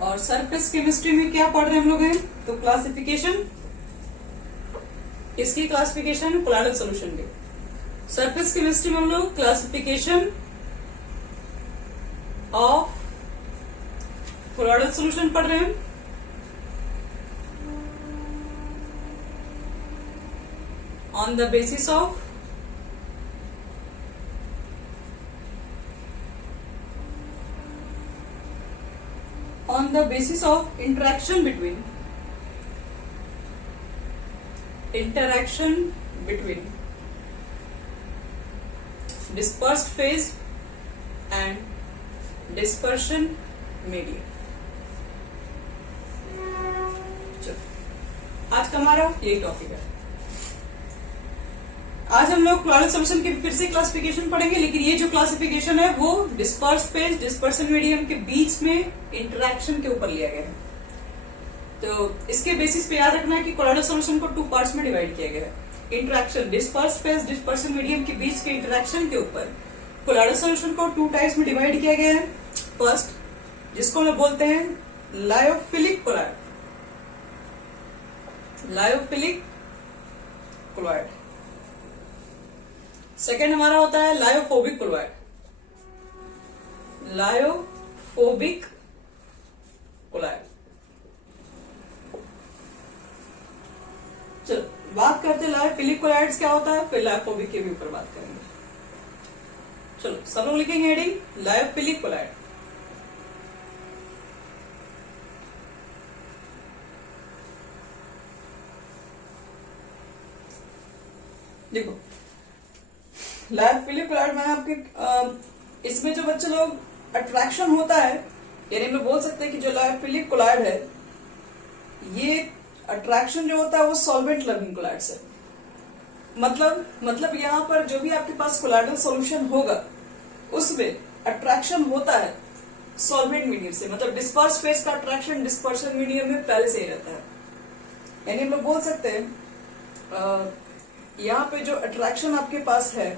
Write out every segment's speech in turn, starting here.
और surface chemistry में क्या पढ़ रहे हैं हम लोग हैं, तो क्लासिफिकेशन, इसकी क्लासिफिकेशन कोलॉइडल सॉल्यूशन की। सरफेस केमिस्ट्री में हम लोग क्लासिफिकेशन ऑफ कोलॉइडल सॉल्यूशन पढ़ रहे हैं। On the basis of interaction between dispersed phase and dispersion medium। चलो आज का हमारा यही टॉपिक है। आज हम लोग कोलॉइडल सॉल्यूशन की फिर से क्लासिफिकेशन पढ़ेंगे, लेकिन ये जो क्लासिफिकेशन है वो डिस्पर्स फेज डिस्पर्सन मीडियम के बीच में इंटरेक्शन के ऊपर लिया गया है। तो इसके बेसिस पे याद रखना है कि कोलॉइडल सॉल्यूशन को 2 पार्ट्स में डिवाइड किया गया है। Interaction disperse phase dispersion medium के बीच के इंटरेक्शन के ऊपर कोलॉइडल सॉल्यूशन को 2 टाइप्स में डिवाइड किया गया है। फर्स्ट, जिसको हम बोलते हैं lyophilic colloid, lyophilic colloid. Second हमारा होता है लायोफोबिक कोलॉइड, लायोफोबिक कोलॉइड। चलो बात करते हैं लायोफिलिक कोलॉइड्स क्या होता है, फिर लायोफोबिक के भी ऊपर बात करेंगे। चलो सब लोग लिखेंगे हेडिंग लायोफिलिक कोलॉइड। देखो लायोफिलिक कोलॉइड में आपके इसमें जो बच्चे लोग अट्रैक्शन होता है, यानी हम लोग बोल सकते हैं कि जो लायोफिलिक कोलॉइड है ये अट्रैक्शन जो होता है वो सॉल्वेंट लविंग कोलॉइड से। मतलब यहाँ पर जो भी आपके पास कोलॉइडल सॉल्यूशन होगा उसमें अट्रैक्शन होता है सॉल्वेंट मीडियम से। मतलब डिस्पर्स फेज का अट्रैक्शन डिस्पर्शन मीडियम में पहले से ही रहता है। यानी हम लोग बोल सकते हैं यहाँ पे जो अट्रैक्शन आपके पास है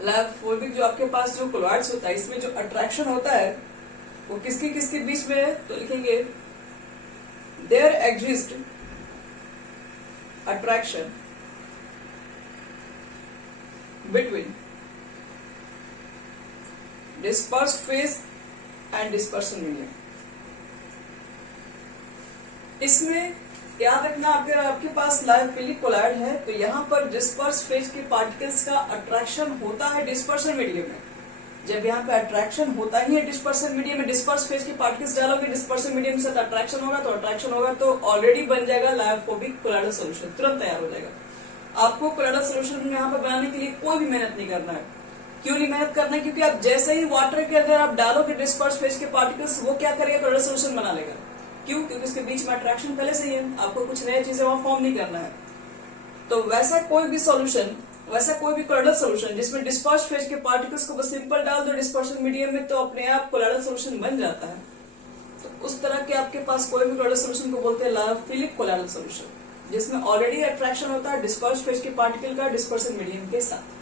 लायोफोबिक, जो आपके पास जो कोलॉइड्स होता है इसमें जो अट्रैक्शन होता है वो किसके किसके बीच में है, तो लिखेंगे there exist attraction between dispersed phase and dispersion medium. इसमें याद रखना अगर आपके पास लायोफिलिक कोलॉइड है तो यहाँ पर डिस्पर्स फेज के पार्टिकल्स का अट्रैक्शन होता है डिस्पर्सन मीडियम में। जब यहाँ पे अट्रैक्शन होता ही है डिस्पर्सन मीडियम में, डिस्पर्स फेज के पार्टिकल्स डालोगे डिस्पर्सन मीडियम के साथ अट्रैक्शन होगा तो ऑलरेडी बन जाएगा लायोफोबिक कोलॉइडल सॉल्यूशन, तुरंत तैयार हो जाएगा। आपको कोलॉइडल सॉल्यूशन यहाँ पर बनाने के लिए कोई भी मेहनत नहीं करना है। क्यों नहीं मेहनत करना है, क्योंकि आप जैसे ही वाटर के अंदर आप डालोगे डिस्पर्स फेज के पार्टिकल्स, वो क्या करेगा, कोलॉइडल सॉल्यूशन बना लेगा। क्यों, क्योंकि उसके बीच में अट्रैक्शन पहले से ही है, आपको कुछ नई चीजें वहां फॉर्म नहीं करना है। तो वैसा कोई भी सॉल्यूशन, वैसा कोई भी कोलॉइडल सॉल्यूशन जिसमें डिस्पर्स फेज के पार्टिकल्स को बस सिंपल डाल दो डिस्पर्शन मीडियम में तो अपने आप कोलॉइडल सॉल्यूशन बन जाता है। तो उस तरह के आपके पास कोई भी कोलॉइडल सॉल्यूशन को बोलते हैं लायोफिलिक कोलॉइडल सॉल्यूशन, जिसमें ऑलरेडी अट्रैक्शन होता है डिस्पर्स फेज के पार्टिकल का डिस्पर्सन मीडियम के साथ।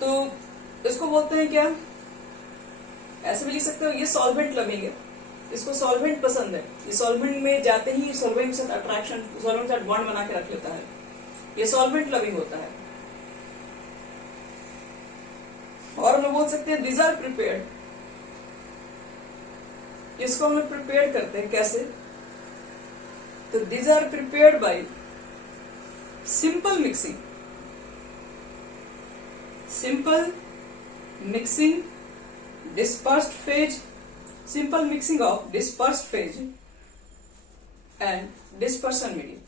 तो इसको बोलते हैं क्या, ऐसे भी लिख सकते हो, ये सॉल्वेंट लविंग है, इसको सॉल्वेंट पसंद है, ये सॉल्वेंट में जाते ही सॉल्वेंट के साथ अट्रैक्शन, सॉल्वेंट के साथ बॉन्ड बना के रख लेता है, ये सॉल्वेंट लविंग होता है। और हम लोग बोल सकते हैं दीज आर प्रिपेयर्ड, इसको हम लोग प्रिपेयर करते हैं कैसे, तो these are prepared by simple mixing, simple mixing dispersed phase, simple mixing of dispersed phase and dispersion medium।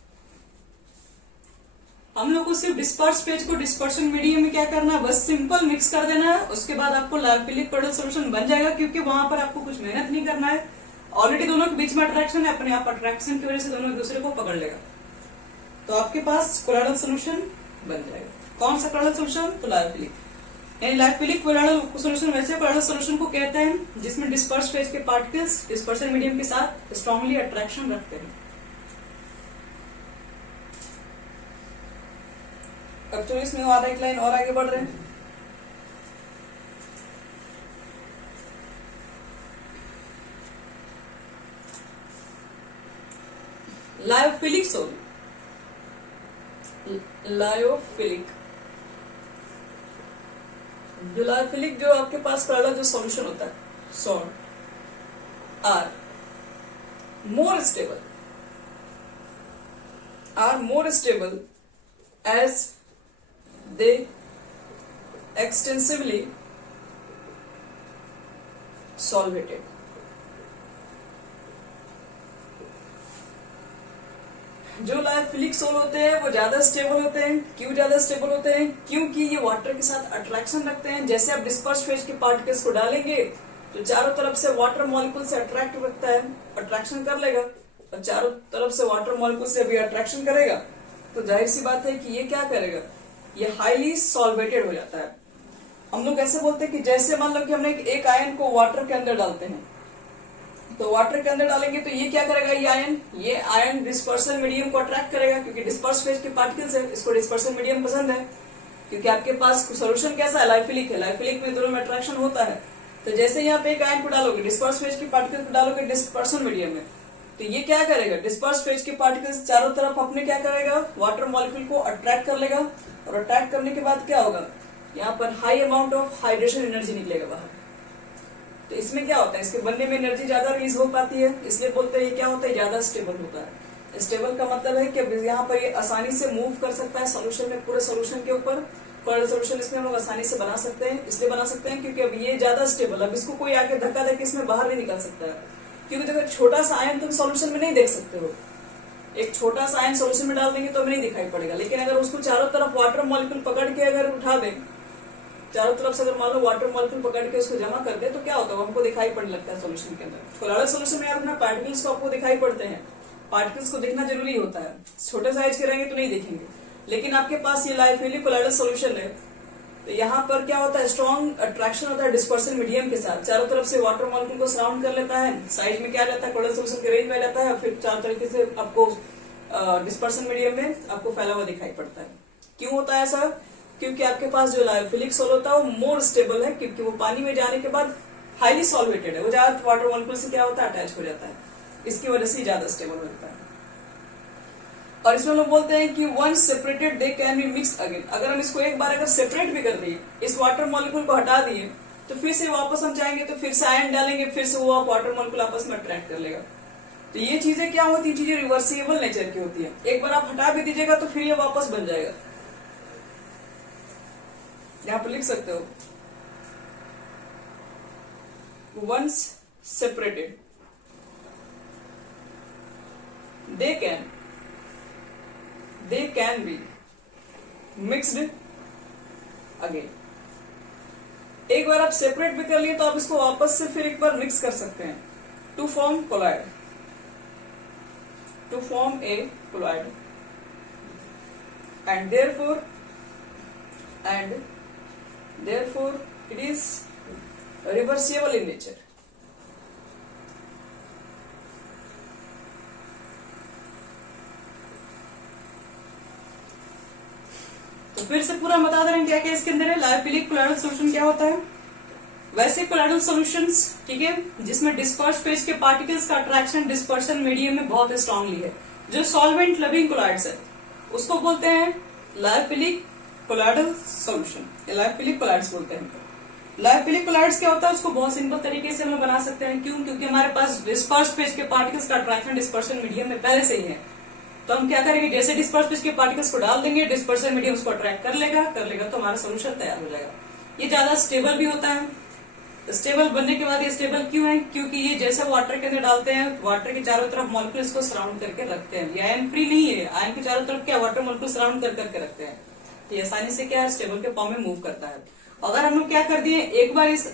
हम लोग को सिर्फ डिस्पर्स फेज को डिस्पर्शन मीडियम में क्या करना है, बस सिंपल मिक्स कर देना है, उसके बाद आपको लायोफिलिक कोलॉइडल सॉल्यूशन बन जाएगा, क्योंकि वहां पर आपको कुछ मेहनत नहीं करना है। ऑलरेडी दोनों के बीच में अट्रैक्शन है, अपने आप अट्रैक्शन की वजह से दोनों एक दूसरे को पकड़ लेगा, तो आपके पास कोलॉइडल सॉल्यूशन बन जाएगा। कौन सा कोलॉइडल सॉल्यूशन, तो लायोफिलिक। यानी लायोफिलिक कोलॉइडल सॉल्यूशन वैसे कोलॉइडल सॉल्यूशन को कहते हैं जिसमें डिस्पर्स फेज के पार्टिकल्स डिस्पर्सन मीडियम के साथ स्ट्रांगली अट्रैक्शन रखते हैं। अब 24 में और एक लाइन और आगे बढ़ रहे हैं। लायोफिलिक सोल, लायोफिलिक, जो लायोफिलिक जो आपके पास पहला जो सॉल्यूशन होता है sols are more stable as they extensively solvated. जो लायोफिलिक सोल होते हैं वो ज्यादा स्टेबल होते हैं। क्यों ज्यादा स्टेबल होते हैं? क्योंकि ये वाटर के साथ अट्रैक्शन रखते हैं। जैसे आप डिस्पर्स फेज के पार्टिकल्स को डालेंगे तो चारों तरफ से वाटर मॉलिक्यूल से अट्रैक्ट रखता है, अट्रैक्शन कर लेगा, और चारों तरफ से वाटर मॉलिक्यूल से भी अट्रैक्शन करेगा, तो जाहिर सी बात है कि ये क्या करेगा, ये हाईली सॉल्वेटेड हो जाता है। हम लोग ऐसे बोलते हैं कि जैसे मान लो कि हमने एक आयन को वाटर के अंदर डालते हैं, तो वाटर के अंदर डालेंगे तो ये क्या करेगा, ये आयन डिस्पर्सल मीडियम को अट्रैक्ट करेगा, क्योंकि डिस्पर्स फेज के पार्टिकल्स है, इसको डिस्पर्सल मीडियम पसंद है। क्योंकि आपके पास सोल्यूशन कैसा है, लायोफिलिक है, लायोफिलिक में दोनों में अट्रैक्शन होता है। तो जैसे ही आप एक आयन को डालोगे, डिस्पर्स फेज के पार्टिकल को डालोगे डिस्पर्सल मीडियम में, तो ये क्या करेगा, डिस्पर्स फेज के पार्टिकल्स चारों तरफ अपने क्या करेगा, वाटर मॉलिक्यूल को अट्रैक्ट कर लेगा, और अट्रैक्ट करने के बाद क्या होगा, यहाँ पर high amount of hydration energy निकलेगा बाहर। तो इसमें क्या होता है, इसके बनने में एनर्जी ज्यादा रिलीज हो पाती है, इसलिए बोलते हैं ये क्या होता है, ज्यादा स्टेबल होता है। स्टेबल का मतलब है कि यहाँ पर ये आसानी से मूव कर सकता है सोल्यूशन में, पूरे सोल्यूशन के ऊपर कोई सोल्यूशन इसमें हम लोग आसानी से बना सकते हैं। इसलिए बना सकते हैं क्योंकि अब ये ज्यादा स्टेबल, अब इसको कोई आके धक्का देके इसमें बाहर नहीं निकल सकता है। क्योंकि देखो छोटा सा आयन तुम सोल्यूशन में नहीं देख सकते हो, एक छोटा सा आयन सोल्यूशन में डाल देंगे तो हमें नहीं दिखाई पड़ेगा, लेकिन अगर उसको चारों तरफ वाटर मॉलिक्यूल पकड़ के अगर उठा दें, चारों तरफ से अगर मान लो वाटर मॉलिक्यूल पकड़ के उसको जमा कर दे, तो क्या होता है, हमको दिखाई पड़ने लगता है सोल्यूशन के अंदर। कोलाइडल सोल्यूशन में यार अपना पार्टिकल्स को आपको दिखाई पड़ते हैं, पार्टिकल्स को देखना जरूरी होता है, छोटे साइज के रहेंगे तो नहीं दिखेंगे। लेकिन आपके पास ये लायोफिलिक कोलाइडल सोल्यूशन है, तो यहाँ पर क्या होता है, स्ट्रॉन्ग अट्रैक्शन होता है डिस्पर्सल मीडियम के साथ, चारों तरफ से वाटर मॉलिक्यूल को सराउंड कर लेता है, साइज में क्या रहता है, कोलाइडल सोल्यूशन के रेंज में रहता है, फिर चारों तरीके से आपको डिस्पर्सल मीडियम में आपको फैला हुआ दिखाई पड़ता है। क्यों होता है ऐसा? क्योंकि आपके पास जो लायोफिलिक सोल होता है वो मोर स्टेबल है, क्योंकि वो पानी में जाने के बाद हाईली सॉल्वेटेड है, वो ज्यादा वाटर मॉलिक्यूल से क्या होता है, अटैच हो जाता है, इसकी वजह से ज्यादा स्टेबल होता है। और इसमें लोग बोलते हैं कि once separated they can be mixed again. अगर हम इसको एक बार अगर सेपरेट भी कर दिए, इस वाटर मॉलिक्यूल को हटा दिए, तो फिर से वापस हम चाहेंगे तो फिर से आयन डालेंगे, फिर से वो वाटर मॉलिक्यूल आपस में अट्रैक्ट कर लेगा। तो ये चीजें क्या होती है, चीजें रिवर्सिबल नेचर की होती है, एक बार आप हटा भी दीजिएगा तो फिर ये वापस बन जाएगा। यहाँ पर लिख सकते हो, once separated they can be mixed again. एक बार आप सेपरेट भी कर लिए तो आप इसको वापस से फिर एक बार मिक्स कर सकते हैं, to form colloid, to form a colloid, and therefore it is reversible in nature। तो फिर से पूरा बता दे रहे हैं क्या क्या इसके अंदर है। लायोफिलिक कोलाइडल सोल्यूशन क्या होता है, वैसे कोलाइडल सॉल्यूशंस, ठीक है, जिसमें डिस्पर्स फेज के पार्टिकल्स का अट्रैक्शन डिस्पर्शन मीडियम में बहुत स्ट्रांगली है, जो सॉल्वेंट लविंग कोलाइड्स है, उसको बोलते हैं lyophilic colloidal solution, lyophilic colloids बोलते हैं। लायोफिलिक कोलाइड्स क्या होता है, उसको बहुत सिंपल तरीके से हम बना सकते हैं। क्यों? क्योंकि हमारे पास डिस्पर्स फेज के पार्टिकल्स का अट्रैक्शन डिस्पर्शन मीडियम में पहले से ही है। तो हम क्या करेंगे, जैसे डिस्पर्स फेज के पार्टिकल्स को डाल देंगे, डिस्पर्सन मीडियम उसको अट्रैक्ट कर लेगा तो हमारा सोल्यूशन तैयार हो जाएगा। ये ज्यादा स्टेबल भी होता है। स्टेबल बनने के बाद ये स्टेबल क्यों है, क्योंकि ये जैसा वाटर के अंदर डालते हैं, वाटर के चारों तरफ मॉलिक्यूल्स को सराउंड करके रखते हैं। ये आयन फ्री नहीं है, आयन के चारों तरफ क्या वाटर मॉलिक्यूल सराउंड करके रखते हैं, तो ये आसानी से क्या है, स्टेबल के फॉर्म में मूव करता है। अगर हम लोग क्या कर दिए, एक बार इस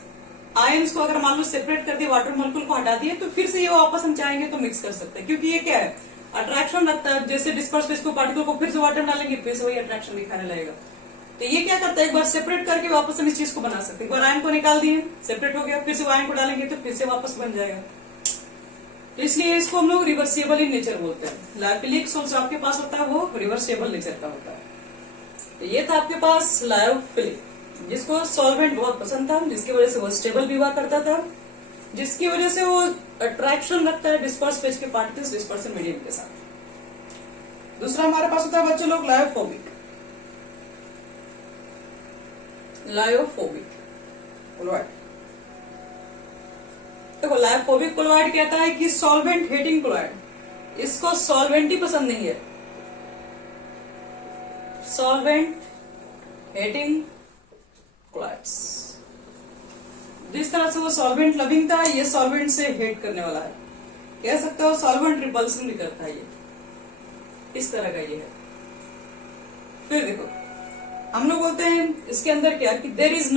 आयन्स को अगर मान लो सेपरेट कर दिए, वाटर मॉलिक्यूल को हटा दिए, तो फिर से ये वापस हम चाहेंगे तो मिक्स कर सकते हैं, क्योंकि ये क्या है, अट्रैक्शन रखता है। जैसे डिस्पर्स फेज को पार्टिकल को फिर से वाटर डालेंगे, फिर से वही अट्रैक्शन दिखाने लगेगा। तो ये क्या करता है, एक बार सेपरेट करके वापस हम इस चीज को बना सकते हैं। एक बार आयन को निकाल दिए, सेपरेट हो गया, फिर से आयन को डालेंगे तो फिर से वापस बन जाएगा। तो इसलिए इसको हम लोग रिवर्सिबल इन नेचर बोलते हैं। लायोफिलिक सोल्स आपके पास होता है वो रिवर्सिबल नेचर का होता है। तो ये था आपके पास लायोफिलिक, जिसको सॉल्वेंट बहुत पसंद था, जिसकी वजह से वो स्टेबल भी हुआ करता था, जिसकी वजह से वो अट्रैक्शन रखता है डिस्पर्स फेज के पार्टिकल्स डिस्पर्सन मीडियम के साथ। दूसरा हमारे पास होता है बच्चे लोग लायोफोबिक। लायोफोबिक कोलॉइड, देखो लायोफोबिक कोलॉइड कहता है कि सॉल्वेंट हेटिंग कोलॉइड, इसको सॉल्वेंट ही पसंद नहीं है। सॉल्वेंट हेटिंग कोलॉइड्स, जिस तरह से वो सॉल्वेंट लविंग था, ये सॉल्वेंट से हेट करने वाला है। कह सकते हो सॉल्वेंट रिपल्सन भी करता है, ये इस तरह का ये है। फिर देखो हम लोग बोलते हैं इसके अंदर क्या कि देर इज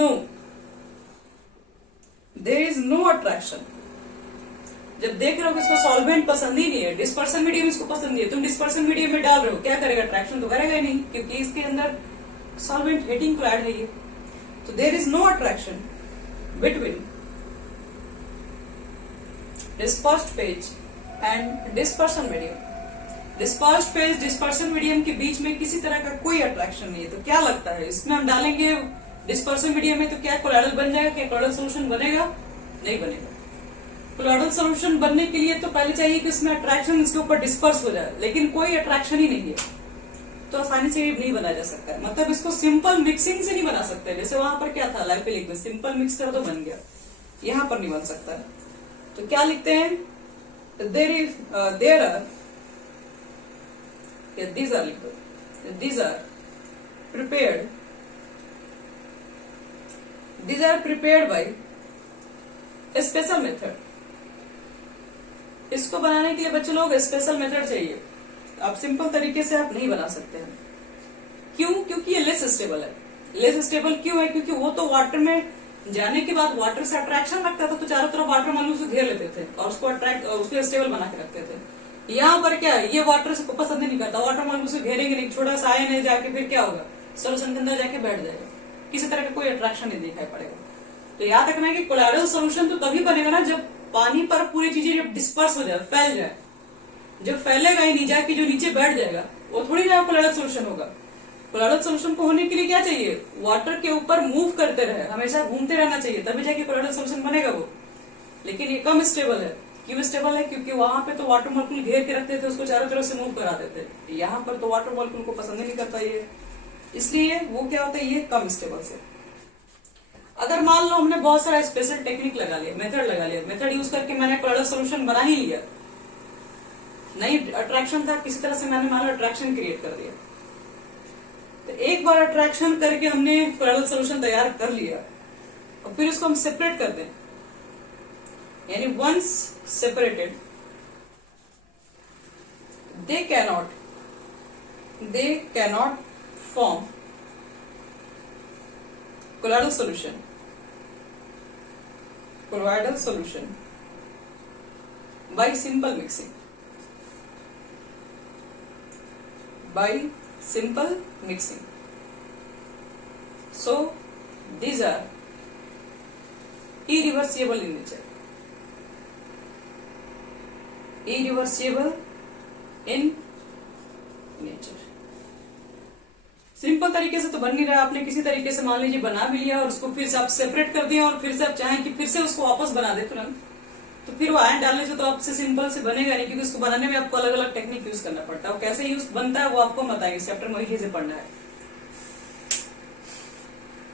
नो अट्रैक्शन। जब देख रहे हो कि इसको सॉल्वेंट पसंद ही नहीं है, डिस्पर्सन मीडियम इसको पसंद नहीं है, तुम डिस्पर्सन मीडियम में डाल रहे हो, क्या करेगा? अट्रैक्शन तो करेगा ही नहीं, क्योंकि इसके अंदर सॉल्वेंट हेटिंग कोलॉइड है ये। तो there is no attraction between dispersed phase and dispersion medium. Dispersed phase dispersion medium के बीच में किसी तरह का कोई अट्रैक्शन नहीं है। तो क्या लगता है इसमें हम डालेंगे डिस्पर्सन मीडियम में तो क्या कोलॉइडल बन जाएगा? क्या कोलॉइडल सोल्यूशन बनेगा? नहीं बनेगा। कोलॉइडल सोल्यूशन बनने के लिए तो पहले चाहिए कि इसमें अट्रैक्शन इसके ऊपर डिस्पर्स हो जाए, लेकिन कोई अट्रैक्शन ही नहीं है, तो आसानी से ये नहीं बना जा सकता है। मतलब इसको सिंपल मिक्सिंग से नहीं बना सकते। जैसे वहां पर क्या था लाइफिलिक में, सिंपल मिक्स कर तो बन गया, यहां पर नहीं बन सकता है। तो क्या लिखते हैं? देर आर, these are लिख दो, these are prepared by a special method। इसको बनाने के लिए बच्चे लोग स्पेशल मेथड चाहिए, आप सिंपल तरीके से आप नहीं बना सकते हैं। क्यों? क्योंकि ये लेस स्टेबल है। लेस स्टेबल क्यों है? क्योंकि वो तो वाटर में जाने के बाद वाटर से अट्रैक्शन रखता था, तो चारों तरफ वाटर मॉलिक्यूल्स को घेर लेते थे और उसको स्टेबल बना के रखते थे। यहाँ पर क्या है, ये वाटर से पसंद नहीं करता, वाटर मॉलिक्यूल्स को घेरेंगे नहीं, छोटा सा आयन है, जाके फिर क्या होगा? सोल्यूशन के अंदर जाके बैठ जाएगा, किसी तरह का कोई अट्रैक्शन नहीं दिखाई पड़ेगा। तो याद रखना है कि कोलॉइडल सोल्यूशन तो तभी बनेगा ना जब पानी पर पूरी चीजें जब डिस्पर्स हो जाए, फैल जाए। जब फैलेगा ही नहीं, जाके जो नीचे बैठ जाएगा वो थोड़ी ना कोलॉइडल सोल्यूशन होगा। कोलॉइडल सोल्यूशन को होने के लिए क्या चाहिए? वाटर के ऊपर मूव करते रहे, हमेशा घूमते रहना चाहिए, तभी जाके कोलॉइडल सोल्यूशन बनेगा वो। लेकिन ये कम स्टेबल है। क्यों स्टेबल है? क्योंकि वहां पे तो वाटर मॉलिक्यूल घेर के रखते थे, उसको चारों तरफ से मूव करा देते। यहाँ पर तो वाटर मॉलिक्यूल को पसंद ही नहीं करता ये, इसलिए वो क्या होता है, ये कम स्टेबल से। अगर मान लो हमने बहुत सारा स्पेशल टेक्निक लगा लिया, मेथड लगा लिया, मेथड यूज करके मैंने कोलॉइडल सोल्यूशन बना ही लिया, नहीं अट्रैक्शन था, किसी तरह से मैंने मान लो अट्रैक्शन क्रिएट कर दिया, तो एक बार अट्रैक्शन करके हमने कोलॉइडल सोल्यूशन तैयार कर लिया और फिर उसको हम सेपरेट कर दें, यानी once separated they cannot form colloidal solution by simple mixing. So these are irreversible in nature. सिंपल तरीके से तो बन नहीं रहा, आपने किसी तरीके से मान लीजिए बना भी लिया और उसको फिर से आप सेपरेट कर दिया और फिर से आप चाहें कि फिर से उसको वापस बना दे तुरंत, तो फिर वो आयन डालने से तो आपसे सिंपल से बनेगा नहीं, क्योंकि उसको बनाने में आपको अलग अलग टेक्निक यूज करना पड़ता है। और कैसे यूज बनता है वो आपको बताएंगे, चैप्टर में वही से पढ़ना है।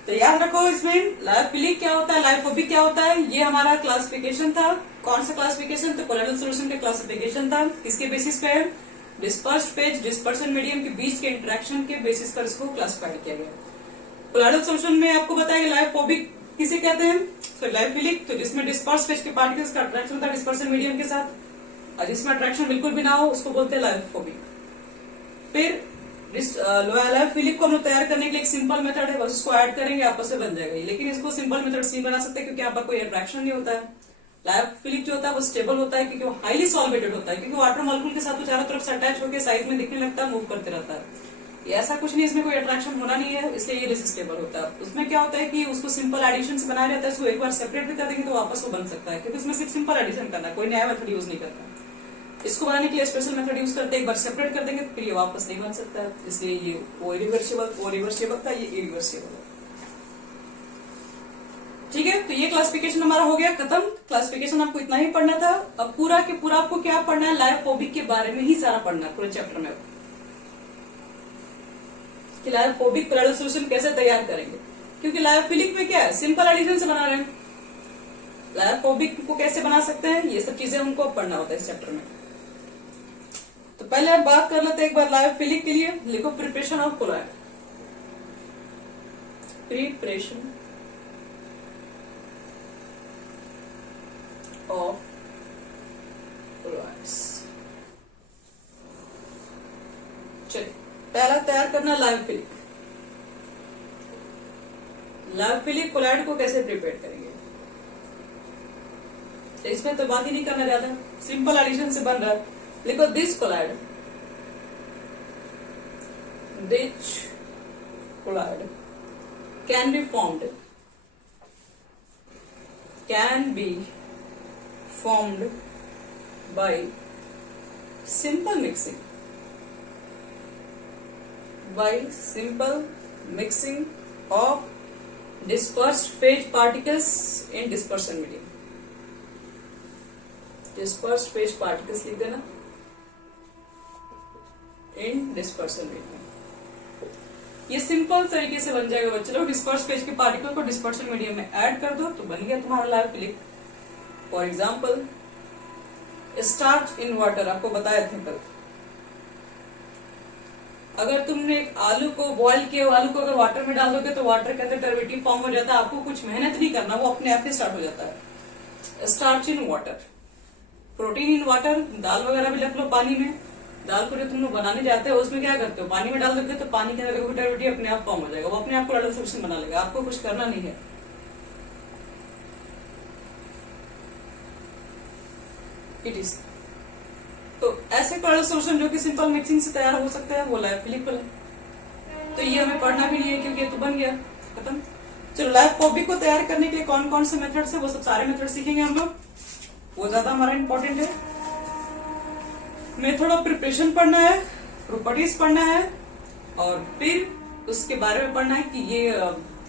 तो याद रखो इसमें लायोफिलिक क्या होता है, लायोफोबिक क्या होता है, ये हमारा क्लासिफिकेशन था। कौन सा क्लासिफिकेशन? तो कोलॉइडल सॉल्यूशन का क्लासिफिकेशन था। किसके बेसिस पे? डिस्पर्स्ड फेज डिस्पर्सन मीडियम के बीच के इंटरेक्शन के बेसिस पर इसको क्लासिफाइड किया गया। कोलॉइडल सॉल्यूशन में आपको बताया लायोफोबिक किसे कहते हैं, तो लायोफिलिक, तो जिसमें डिस्पर्स फेज के पार्टिकल्स का अट्रैक्शन होता है डिस्पर्सन मीडियम के साथ, और जिसमें अट्रैक्शन बिल्कुल भी ना हो उसको बोलते हैं लायोफोबिक। फिर लायोफिलिक को हम तैयार करने के लिए एक सिंपल मेथड है, बस उसको ऐड करेंगे आपस में बन जाएगा, लेकिन इसको सिंपल मेथड से नहीं बना सकते क्योंकि यहाँ पर कोई अट्रैक्शन नहीं होता है। लायोफिलिक जो होता है वो स्टेबल होता है क्योंकि वो हाईली सॉल्वेटेड होता है, क्योंकि वाटर मॉलिक्यूल के साथ वो चारों तरफ से अटैच होकर साइज में दिखने लगता है, मूव करते रहता है। ये ऐसा कुछ नहीं, इसमें कोई अट्रैक्शन होना नहीं है, इसलिए ये रेसिस्टेबल होता है। उसमें क्या होता है कि उसको सिंपल एडिशन से बनाया जाता है, उसको एक बार सेपरेट भी कर देंगे तो वापस वो बन सकता है, क्योंकि उसमें सिर्फ सिंपल एडिशन करना है, कोई नया मेथड यूज नहीं करना। इसको बनाने के लिए स्पेशल मेथड यूज करते हैं, एक बार सेपरेट कर देंगे फिर ये वापस नहीं बन सकता है, इसलिए ये वो रिवर्सिबल था, ये इरिवर्सिबल है। ठीक है, तो ये क्लासिफिकेशन हमारा हो गया खत्म। क्लासिफिकेशन आपको इतना ही पढ़ना था। अब पूरा के पूरा आपको क्या पढ़ना है, लायोफोबिक के बारे में ही सारा पढ़ना है पूरे चैप्टर में। कि लायोफोबिक कोलाइडल सॉल्यूशन कैसे तैयार करेंगे, क्योंकि लायोफिलिक में क्या है, सिंपल एडिशन से बना रहे हैं। लायोफोबिक को कैसे बना सकते हैं, ये सब चीजें हमको पढ़ना होता है इस चैप्टर में। तो पहले आप बात कर लेते हैं एक बार लायोफिलिक के लिए। लिखो preparation of colloid, preparation of colloids. चलिए पहला तैयार करना लायोफिलिक। लायोफिलिक कोलाइड को कैसे प्रिपेयर करेंगे, तो इसमें तो बात ही नहीं करना ज्यादा, सिंपल एडिशन से बन रहा है। लिखो this colloid, this colloid can be formed, can be formed by simple mixing, by simple mixing of dispersed phase particles in dispersion medium। dispersed phase particles लिख देना in dispersion medium। ये simple तरीके से बन जाएगा बच्चे लोग। डिस्पर्स फेज के पार्टिकल को डिस्पर्शन मीडियम में ऐड कर दो तो बन गया तुम्हारा lyophilic. For example starch in water, आपको बताया था कल। अगर तुमने एक आलू को बॉईल किया, आलू को अगर वाटर में डाल दोगे तो वाटर के अंदर टर्बिडिटी फॉर्म हो जाता है, आपको कुछ मेहनत नहीं करना, वो अपने आप ही स्टार्ट हो जाता है। Starch in water, protein in water, दाल वगैरह भी रख लो पानी में। दाल को जो तुम लोग बनाने जाते हो उसमें क्या करते हो, पानी में डाल दोगे तो पानी के अंदर टर्बिडिटी अपने आप फॉर्म हो जाएगा, वो अपने आप कोलाइडल सॉल्यूशन बना लेगा, आपको कुछ करना नहीं है। इट इज तो ऐसे कोलाइडल सॉल्यूशन जो कि सिंपल मिक्सिंग से तैयार हो सकता है वो लायोफिलिक है। तो ये हमें पढ़ना भी नहीं है क्योंकि ये तो बन गया, खत्म। चलो लायोफोबिक को तैयार करने के लिए कौन कौन से मेथड्स है, वो सब सारे मेथड सीखेंगे हम लोग, वो ज्यादा हमारा इंपॉर्टेंट है। मेथड ऑफ प्रिपरेशन पढ़ना है, प्रॉपर्टीज पढ़ना है, और फिर उसके बारे में पढ़ना है कि ये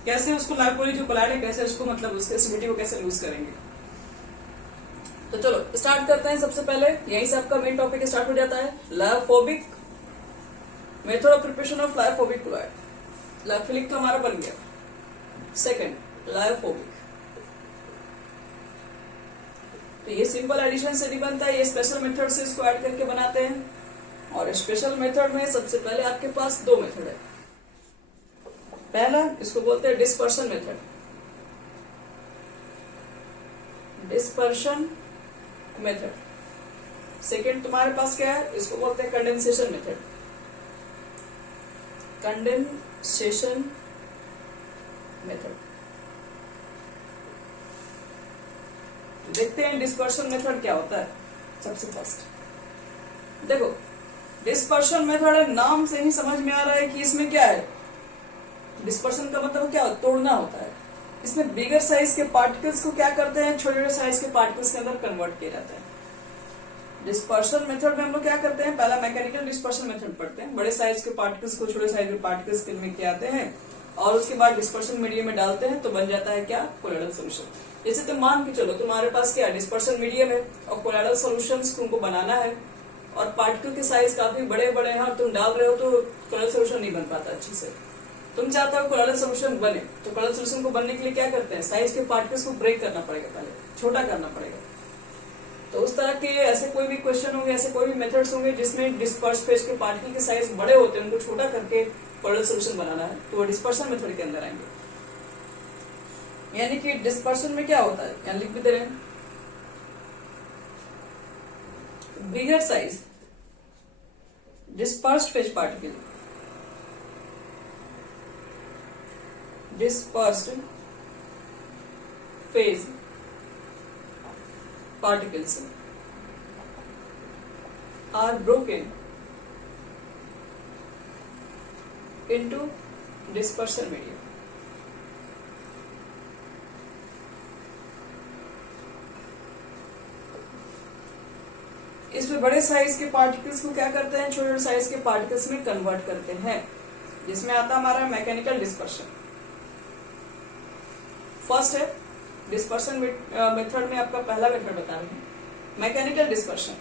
कैसे उसको लायोफिलिक जो कोलाइड है कैसे उसको मतलब उसके एसिडिटी को कैसे लूज करेंगे। तो चलो स्टार्ट करते हैं। सबसे पहले यहीं से आपका मेन टॉपिक स्टार्ट हो जाता है, lyophobic, method of preparation of lyophobic colloid. Lyophilic तो हमारा बन गया। सेकंड लायोफोबिक, तो ये सिंपल एडिशन से नहीं बनता है, ये स्पेशल मेथड से इसको ऐड करके बनाते हैं। और स्पेशल मेथड में सबसे पहले आपके पास दो मेथड है। पहला इसको बोलते हैं dispersion method, dispersion method. Second तुम्हारे पास क्या है, इसको बोलते हैं कंडेंसेशन मेथड, कंडेंसेशन मेथड। देखते हैं डिस्पर्शन मेथड क्या होता है। सबसे फर्स्ट देखो डिस्पर्शन मेथड, नाम से ही समझ में आ रहा है कि इसमें क्या है, डिस्पर्शन का मतलब क्या तोड़ना होता है। इसमें बिगर साइज के पार्टिकल्स को क्या करते हैं, छोटे छोटे साइज के पार्टिकल्स के अंदर कन्वर्ट किया जाता है। डिस्पर्शन मेथड में हम लोग क्या करते हैं, पहला मैकेनिकल डिस्पर्शन मेथड पढ़ते हैं, बड़े साइज के पार्टिकल्स को छोटे साइज के पार्टिकल्स में क्या आते हैं और उसके बाद डिस्पर्शन मीडियम में डालते हैं तो बन जाता है क्या, कोलाइडल सॉल्यूशन। जैसे तुम मान के चलो तुम्हारे पास क्या डिस्पर्शन मीडियम है और कोलाइडल सॉल्यूशंस तुमको बनाना है और पार्टिकल के साइज काफी बड़े बड़े हैं और तुम डाल रहे हो तो कोलाइडल सॉल्यूशन नहीं बन पाता अच्छी से। तुम चाहते हो कोलाइडल सॉल्यूशन बने, तो कोलाइडल सॉल्यूशन को बनने के लिए क्या करते हैं, साइज के पार्टिकल्स को ब्रेक करना पड़ेगा, पहले छोटा करना पड़ेगा। तो उस तरह के ऐसे कोई भी क्वेश्चन होंगे, ऐसे कोई भी मेथड्स होंगे जिसमें डिस्पर्स फेज के पार्टिकल के साइज बड़े होते हैं, उनको छोटा करके कोलाइडल सॉल्यूशन बनाना है, तो वो डिस्पर्शन मेथड के अंदर आएंगे। यानी कि डिस्पर्शन में क्या होता है, यहाँ लिख भी दे रहे हैं, bigger size dispersed phase particle, dispersed phase particles are broken into dispersion medium। इसमें बड़े साइज के पार्टिकल्स को क्या करते हैं, छोटे साइज के पार्टिकल्स में कन्वर्ट करते हैं, जिसमें आता हमारा मैकेनिकल डिस्पर्शन। फर्स्ट है डिस्पर्शन मेथड में आपका पहला मेथड बता रहे हैं, mechanical dispersion.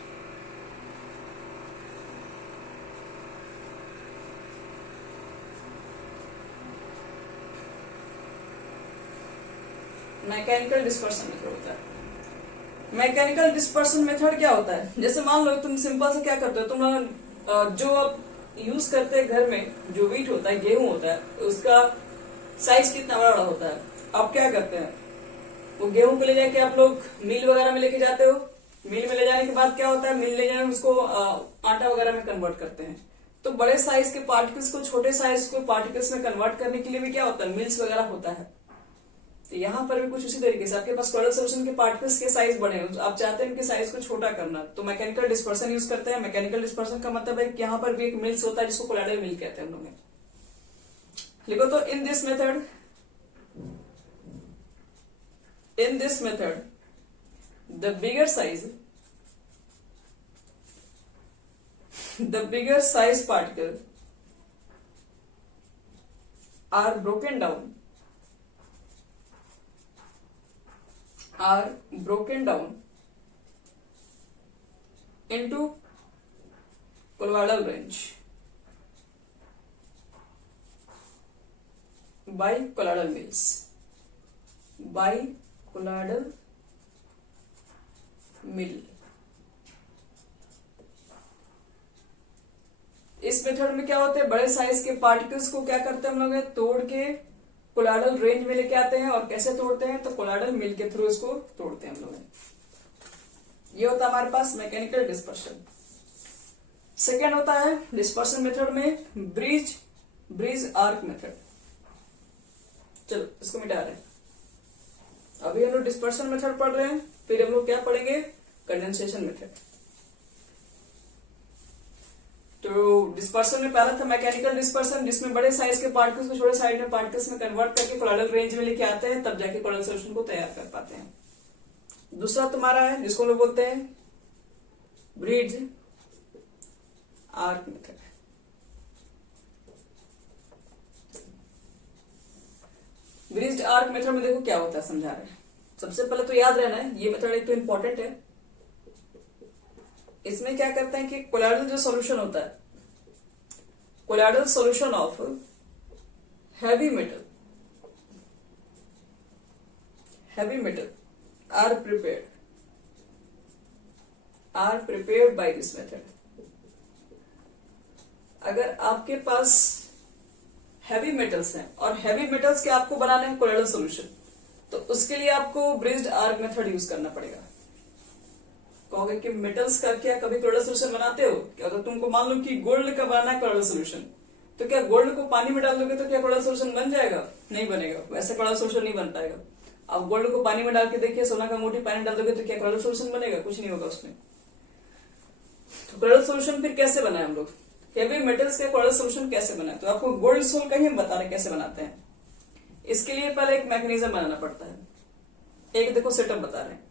Mechanical dispersion method होता है। मैकेनिकल डिस्पर्सन मेथड क्या होता है? जैसे मान लो तुम सिंपल से क्या करते हो, तुम जो आप यूज करते हैं घर में, जो व्हीट होता है, गेहूं होता है, उसका साइज कितना बड़ा होता है, आप क्या करते हैं, वो गेहूं को ले जाके आप लोग मिल वगैरह में लेके जाते हो। मिल में ले जाने के बाद क्या होता है, मिल ले जाने में उसको आटा वगैरह में कन्वर्ट करते हैं। तो बड़े साइज के पार्टिकल्स को छोटे साइज के पार्टिकल्स में कन्वर्ट करने के लिए भी क्या होता है, मिल्स वगैरह होता है। तो यहाँ पर भी कुछ उसी तरीके से आपके पास कोलोइडल सॉल्यूशन के पार्टिकल्स के साइज बड़े हैं, आप चाहते हैं इनके साइज को छोटा करना, तो मैकेनिकल डिस्पर्सन यूज करते हैं। मैकेनिकल डिस्पर्सन का मतलब है कि यहाँ पर भी एक मिल्स होता है जिसको कोलोइडल मिल कहते हैं हम लोग। लिखो तो in this method the bigger size particle are broken down into colloidal range by colloidal mills, मिल। इस मेथड में क्या होता है, बड़े साइज के पार्टिकल्स को क्या करते हैं हम लोग, तोड़ के कोलोइडल रेंज में लेके आते हैं। और कैसे तोड़ते हैं, तो कोलोइडल मिल के थ्रू इसको तोड़ते हैं हम लोग। ये होता है हमारे पास मैकेनिकल डिस्पर्शन। सेकेंड होता है डिस्पर्शन मेथड में ब्रिज आर्क मेथड। चलो इसको मिटा रहे हैं। अभी हम लोग डिस्पर्शन मेथड पढ़ रहे हैं, फिर हम लोग क्या पढ़ेंगे, कंडेंसेशन मेथड। तो डिस्पर्शन में पहला था मैकेनिकल डिस्पर्सन, जिसमें बड़े साइज के पार्टिकल्स को छोटे साइज में पार्टिकल्स में कन्वर्ट करके कोलोइडल रेंज में लेके आते हैं, तब जाके कोलोइडल सॉल्यूशन को तैयार कर पाते हैं। दूसरा तुम्हारा है जिसको लोग बोलते हैं bridge arc method. Bridge arc method में देखो क्या होता है, समझा रहे हैं। सबसे पहले तो याद रहना है, ये मेथड एक तो इंपॉर्टेंट है। इसमें क्या करते हैं कि कोलोइडल जो सॉल्यूशन होता है, colloidal solution of heavy metal are prepared by this method. अगर आपके पास हैवी मेटल्स हैं और हैवी मेटल्स के आपको बनाने हैं कोलोइडल सॉल्यूशन, तो उसके लिए आपको ब्रिज्ड आर्क मेथड यूज करना पड़ेगा। कहोगे कि मेटल्स का क्या कभी कोलोइडल सॉल्यूशन बनाते हो क्या? अगर तुमको मान लो कि गोल्ड का बनाना है कोलोइडल सॉल्यूशन, तो क्या गोल्ड को पानी में डाल दोगे तो क्या कोलोइडल सॉल्यूशन बन जाएगा? नहीं बनेगा, वैसे कोलोइडल सॉल्यूशन नहीं बन पाएगा। अब गोल्ड को पानी में डाल के देखिए, सोना का अंगूठी पानी डाल दोगे तो क्या कोलोइडल सॉल्यूशन बनेगा? कुछ नहीं होगा उसमें। तो कोलोइडल सॉल्यूशन फिर कैसे बनाए हम लोग, हैवी मेटल्स का कोलोइडल सॉल्यूशन कैसे बनाए? तो आपको गोल्ड सोल का ही हम बता रहे कैसे बनाते हैं। इसके लिए पहले एक मैकेनिज्म बनाना पड़ता है। एक देखो सेटअप बता रहे हैं,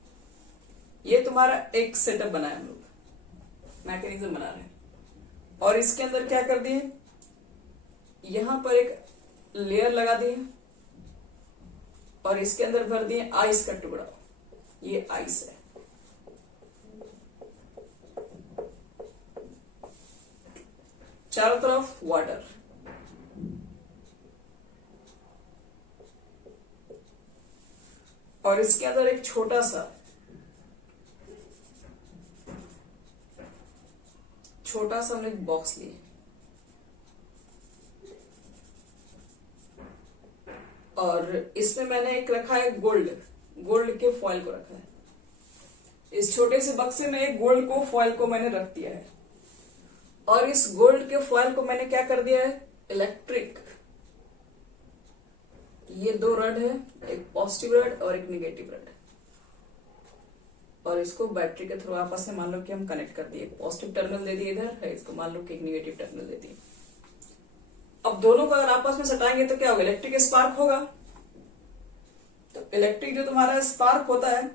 ये तुम्हारा एक सेटअप बनाया हम लोग, मैकेनिज्म बना रहे हैं। और इसके अंदर क्या कर दिए, यहां पर एक लेयर लगा दिए और इसके अंदर भर दिए आइस का टुकड़ा। ये आइस है। चारों तरफ वाटर। और इसके अंदर एक छोटा सा हमने एक बॉक्स लिए और इसमें मैंने एक रखा है गोल्ड के फॉइल को रखा है। इस छोटे से बक्से में एक गोल्ड को फॉइल को मैंने रख दिया है और इस गोल्ड के फॉइल को मैंने क्या कर दिया है, इलेक्ट्रिक, ये दो रड है, एक पॉजिटिव रड और एक निगेटिव रड, और इसको बैटरी के थ्रू आपस में मान लो कि हम कनेक्ट कर दिए। पॉजिटिव टर्मिनल दे दिए इधर है, इसको मान लो कि एक निगेटिव टर्मिनल दे दिए। अब दोनों को अगर आपस में सटाएंगे तो क्या होगा, इलेक्ट्रिक स्पार्क होगा। तो इलेक्ट्रिक जो तुम्हारा स्पार्क होता है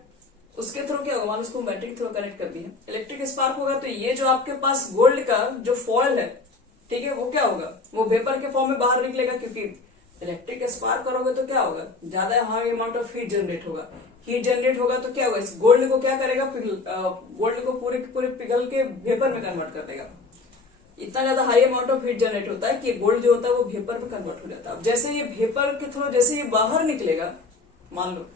उसके थ्रू क्या होगा, मान लो उसको बैटरी के थ्रू कनेक्ट कर दिया, इलेक्ट्रिक स्पार्क होगा। तो ये जो आपके पास गोल्ड का जो फॉइल है, ठीक है, वो क्या होगा, वो वेपर के फॉर्म में बाहर निकलेगा, क्योंकि इलेक्ट्रिक स्पार्क करोगे तो क्या होगा, ज्यादा high amount of heat generate होगा। हीट जनरेट होगा तो क्या होगा, इस गोल्ड को क्या करेगा, गोल्ड को पूरे पिघल के वेपर में कन्वर्ट कर देगा। इतना ज्यादा high amount of heat generate होता है कि गोल्ड जो होता है वो वेपर में कन्वर्ट हो जाता है। अब जैसे ये वेपर के थ्रू जैसे ये बाहर निकलेगा, मान लो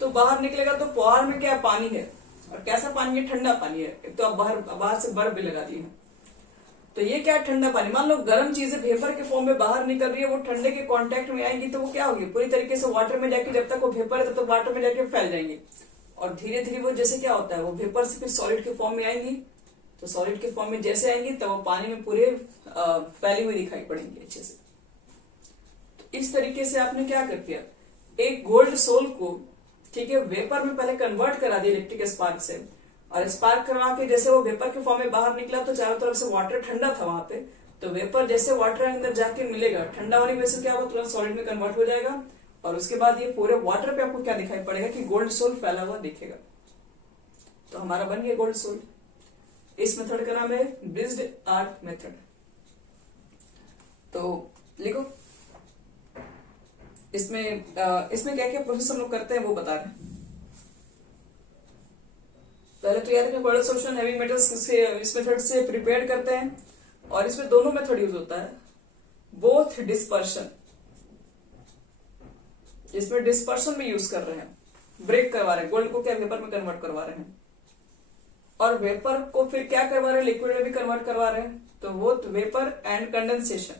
तो बाहर निकलेगा तो फुहार में क्या पानी है, और कैसा पानी है, ठंडा पानी है। एक तो आप बाहर से बर्फ भी लगा दी है, तो ये क्या ठंडा पानी, मान लो गर्म चीजें वेपर के फॉर्म में बाहर निकल रही है, वो ठंडे के कांटेक्ट में आएंगी तो वो क्या होगी, पूरी तरीके से वाटर में जाके, जब तक वो वेपर है तब तक वाटर में जाके फैल जाएंगे, और धीरे धीरे वो जैसे क्या होता है, वो वेपर से फिर सॉलिड के फॉर्म में आएंगी, तो सॉलिड के फॉर्म में जैसे आएंगी तब वो पानी में पूरे फैली हुई दिखाई पड़ेंगी अच्छे से। तो इस तरीके से आपने क्या कर दिया, एक गोल्ड सोल को, ठीक है, वेपर में पहले कन्वर्ट करा दिया इलेक्ट्रिक स्पार्क से, और स्पार्क करवा के जैसे वो वेपर के फॉर्म में बाहर निकला तो चारों तरफ से वाटर ठंडा था वहां पे, तो वेपर जैसे वाटर अंदर जाके मिलेगा, ठंडा होने की वजह से क्या होगा, तुरंत सॉलिड में कन्वर्ट हो जाएगा, और उसके बाद ये पूरे वाटर पे आपको क्या दिखाई पड़ेगा कि गोल्ड सोल फैला हुआ दिखेगा। तो हमारा बन गया गोल्ड सोल। इस मेथड का नाम है ब्रिज्ड आर्क मेथड। तो लिखो, इसमें क्या क्या प्रोसेस हम लोग करते हैं वो बता रहे हैं। पहले तो याद रखिए, गोल्ड सोल्यूशन हैवी मेटल्स से इस मेथड से प्रिपेयर करते हैं, और इसमें दोनों मेथड यूज होता है, बोथ डिस्पर्शन, इसमें डिस्पर्शन में यूज कर रहे हैं, ब्रेक करवा रहे हैं, गोल्ड को क्या वेपर में कन्वर्ट करवा रहे हैं, और वेपर को फिर क्या करवा रहे हैं, लिक्विड में भी कन्वर्ट करवा रहे हैं, तो वो वेपर एंड कंडेंसेशन,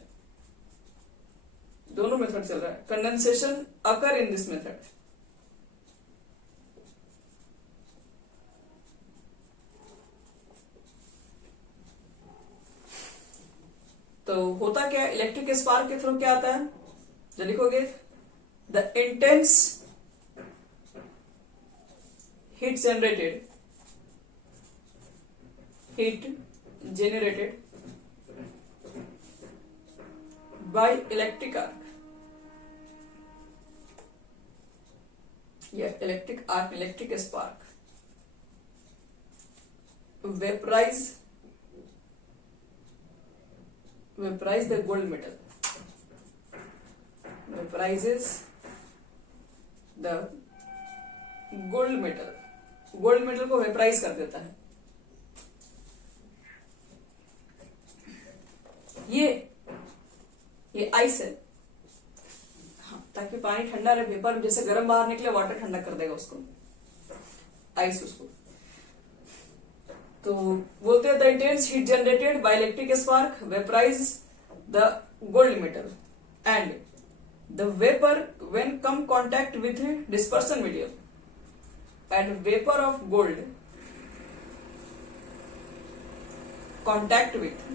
दोनों मेथड चल रहा है। Condensation occur in this method, तो होता क्या, इलेक्ट्रिक स्पार्क के थ्रू क्या आता है, जो लिखोगे, the intense heat generated by electric arc, या electric spark vaporize the gold metal, vaporizes the gold metal को वेपराइज कर देता है। ये आइस है, हाँ, ताकि पानी ठंडा रहे, वेपर जैसे गर्म बाहर निकले वाटर ठंडा कर देगा उसको, आइस उसको। तो बोलते हैं the intense heat generated by electric spark vaporise the gold metal and the vapour when come contact with dispersion medium, and vapour of gold contact with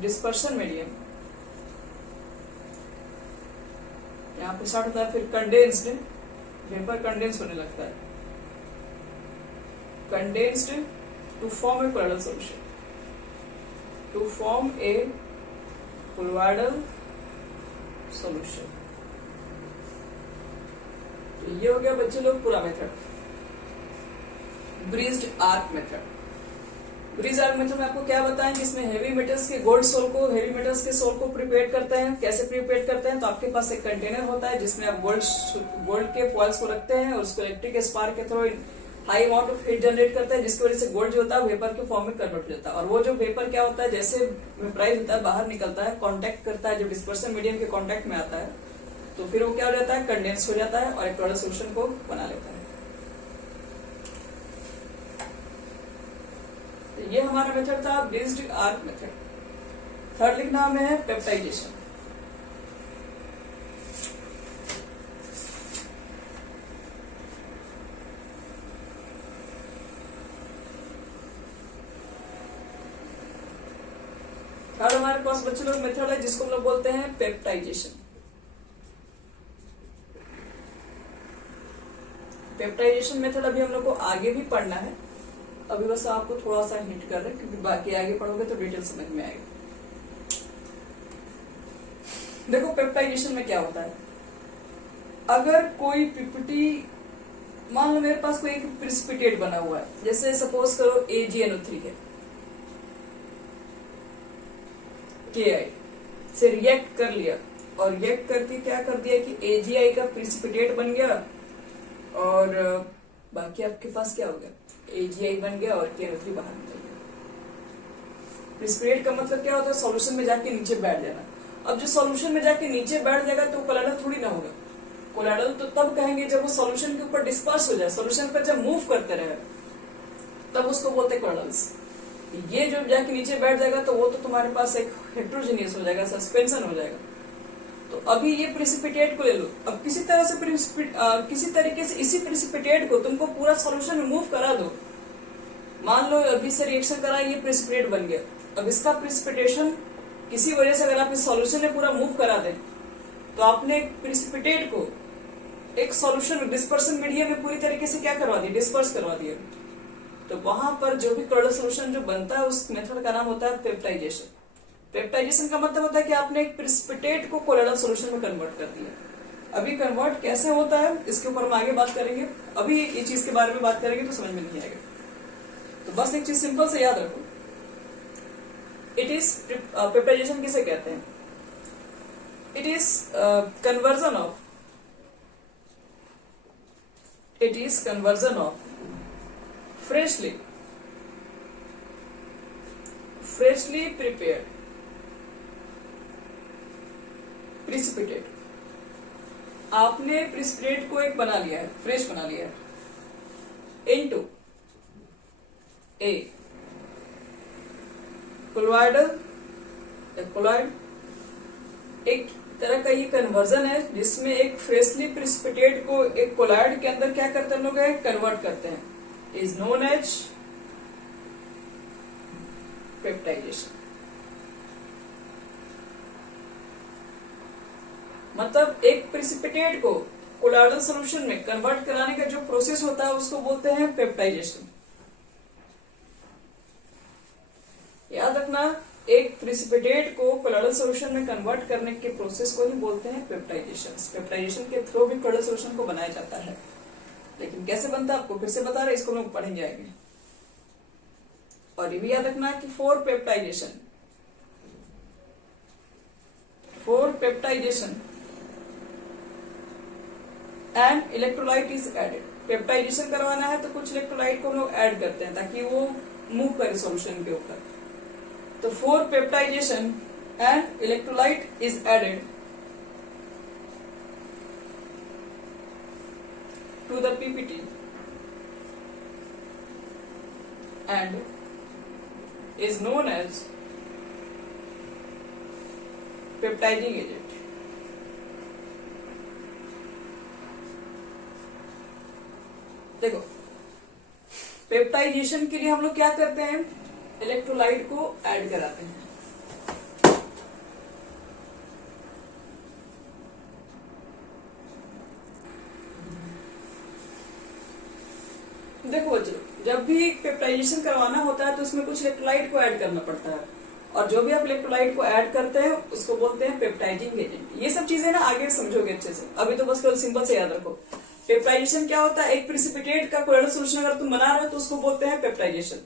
dispersion medium, यहां पे स्टार्ट होता है, फिर कंडेंस्ड, वेपर कंडेंस होने लगता है, condensed to form a colloidal solution, to form a colloidal solution. तो ये हो गया बच्चे लोग पूरा method, bridged arc method. Bridge arc method में आपको क्या बताएं, जिसमें हेवी मेटल्स के हेवी मेटल्स के सोल को प्रिपेयर करते हैं। कैसे प्रिपेयर करते हैं, तो आपके पास एक कंटेनर होता है जिसमें आप गोल्ड के फॉइल्स को रखते हैं, और उसको इलेक्ट्रिक स्पार्क के through high amount of heat generate करते हैं, जिसकी वजह से गोल्ड जो होता है वेपर के फॉर्म में कन्वर्ट हो जाता है। और वो जो वेपर क्या होता है, जैसे वेपराइज होता है, बाहर निकलता है, कॉन्टैक्ट करता है, जब डिस्पर्सन मीडियम के कॉन्टैक्ट में आता है तो फिर वो क्या हो जाता है, कंडेंस हो जाता है और एक कोलोइडल सॉल्यूशन को बना लेता है। ये हमारा मेथड था ब्रिज्ड आर्क मेथड। थर्ड लिखना हमें है पेप्टाइजेशन। थर्ड हमारे पास बच्चे लोग मेथड है जिसको हम लोग बोलते हैं पेप्टाइजेशन। पेप्टाइजेशन मेथड अभी हम लोग को आगे भी पढ़ना है, अभी बस आपको थोड़ा सा हिंट कर रहे हैं क्योंकि बाकी आगे पढ़ोगे तो डिटेल समझ में आएगा। देखो पेप्टाइजेशन में क्या होता है, अगर कोई पीपीटी, मान लो मेरे पास कोई एक प्रिसिपिटेट बना हुआ है, जैसे सपोज करो AgNO3 है, Ki से रिएक्ट कर लिया और रिएक्ट करके क्या कर दिया कि AgI का प्रिसिपिटेट बन गया और बाकी आपके पास क्या हो गया, AgI बन गया और KNO3 बाहर निकल गया। प्रिसिपिटेट का मतलब क्या होता है, सॉल्यूशन में जाके नीचे बैठ जाना। अब जो सॉल्यूशन में जाके नीचे बैठ जाएगा तो कोलाइडल थोड़ी ना होगा। कोलाइडल तो तब कहेंगे जब वो सॉल्यूशन के ऊपर डिस्पर्स हो जाए, सॉल्यूशन पर जब मूव करते रहे तब उसको बोलते हैं कोलाइडल्स। ये जो जाके नीचे बैठ जाएगा तो वो तो तुम्हारे पास एक हेट्रोजीनियस हो जाएगा, सस्पेंशन हो जाएगा। तो अभी ये प्रेसिपिटेट को ले लो। अब किसी तरह से किसी तरीके से इसी प्रेसिपिटेट को तुमको पूरा सॉल्यूशन में मूव करा दो। मान लो अभी से रिएक्शन करा, ये प्रेसिपिटेट बन गया। अब इसका प्रेसिपिटेशन किसी वजह से अगर आप इस सॉल्यूशन में पूरा मूव करा दें तो आपने एक प्रेसिपिटेट को एक सॉल्यूशन डिस्पर्सन मीडियम में पूरी तरीके से क्या करवा दिया, डिस्पर्स करवा दिया। तो वहां पर जो भी कोलाइडल सॉल्यूशन जो बनता है उस मेथड का नाम होता है पेप्टाइजेशन। पेप्टाइजेशन का मतलब होता है कि आपने एक प्रेसिपिटेट को कोलाइडल सॉल्यूशन में कन्वर्ट कर दिया। अभी कन्वर्ट कैसे होता है इसके ऊपर हम आगे बात करेंगे, अभी ये चीज के बारे में बात करेंगे तो समझ में नहीं आएगा। तो बस एक चीज सिंपल से याद रखो, इट इज पेप्टाइजेशन किसे कहते हैं? It is conversion of freshly prepared precipitate। आपने प्रिसिपिटेट को एक बना लिया है, फ्रेश बना लिया है, इनटू ए कोलॉइडल, कोलॉइड एक तरह का ये कन्वर्जन है जिसमें एक फ्रेशली प्रिसिपिटेट को एक कोलॉइड के अंदर क्या करते हैं हम लोग, कन्वर्ट करते हैं, is known as पेप्टाइजेशन। मतलब एक प्रेसिपिटेट को कोलॉइडल सॉल्यूशन में कन्वर्ट कराने का जो प्रोसेस होता है उसको बोलते हैं पेप्टाइजेशन। याद रखना, एक प्रेसिपिटेट को कोलॉइडल सॉल्यूशन में कन्वर्ट करने के प्रोसेस को ही बोलते हैं पेप्टाइजेशन। पेप्टाइजेशन के थ्रू भी कोलॉइडल सॉल्यूशन को बनाया जाता है, लेकिन कैसे बनता है आपको फिर से बता रहे, इसको लोग पढ़ेंगे आगे। और ये भी याद रखना कि for peptization an electrolyte is added. Peptization करवाना है तो कुछ इलेक्ट्रोलाइट को हम लोग ऐड करते हैं ताकि वो मूव करे सॉल्यूशन के ऊपर। तो for peptization an electrolyte is added to the PPT and is known as peptiding agent। देखो, पेप्टाइजेशन के लिए हम लोग क्या करते हैं, इलेक्ट्रोलाइट को ऐड कराते हैं। देखो बच्चों, जब भी पेप्टाइजेशन करवाना होता है तो उसमें कुछ इलेक्ट्रोलाइट को ऐड करना पड़ता है, और जो भी आप इलेक्ट्रोलाइट को ऐड करते हैं उसको बोलते हैं पेप्टाइजिंग एजेंट। ये सब चीजें ना आगे समझोगे अच्छे से, अभी तो बस केवल सिंपल से याद रखो। पेप्टाइजेशन क्या होता है, एक प्रेसिपिटेट का कोलॉइडल सॉल्यूशन अगर तुम बना रहे हो तो उसको बोलते हैं पेप्टाइजेशन।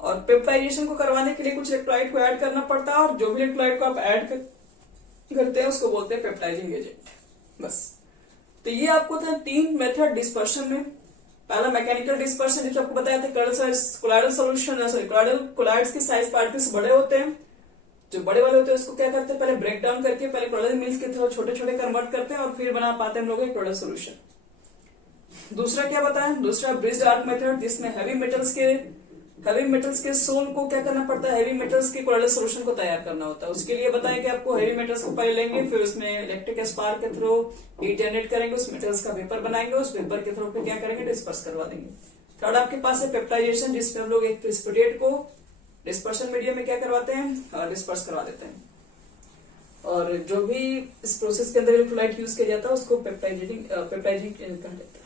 और पेप्टाइजेशन को करवाने के लिए कुछ इलेक्ट्रोलाइट को ऐड करना पड़ता है, और जो भी इलेक्ट्रोलाइट को आप ऐड करते हैं उसको बोलते हैं पेप्टाइजिंग एजेंट। बस, तो ये आपको था 3 मेथड डिस्पर्शन में। पहला मैकेनिकल डिस्पर्शन, जो आपको बताया था कोलॉइडल सॉल्यूशन, सॉरी कोलॉइड्स के साइज पार्टिकल्स बड़े होते हैं, जो बड़े वाले होते हैं उसको क्या करते हैं, पहले ब्रेक डाउन करके पहले कोलॉइडल मिल्स के थ्रू छोटे छोटे कन्वर्ट करते हैं और फिर बना पाते हैं हम लोग एक कोलॉइडल सॉल्यूशन। दूसरा क्या बताया, दूसरा ब्रिज्ड आर्क मेथड, जिसमें हैवी मेटल्स के सोल को क्या करना पड़ता है, हैवी मेटल्स के कोलॉइडल सॉल्यूशन को तैयार करना होता है। उसके लिए बताया कि आपको हैवी मेटल्स को पहले लेंगे, फिर उसमें इलेक्ट्रिक स्पार्क के थ्रू हीट जनरेट करेंगे, उस मेटल्स का वेपर बनाएंगे, उस वेपर के थ्रू फिर क्या करेंगे, डिस्पर्स करवा देंगे। थर्ड आपके पास है पेप्टाइजेशन, जिसमें हम लोग एक प्रेसिपिटेट को डिस्पर्शन मीडियम में क्या करवाते हैं, डिस्पर्स करवा देते हैं। और जो भी इस प्रोसेस के अंदर इलेक्ट्रोलाइट यूज किया जाता है उसको पेप्टाइजिंग कहा जाता है।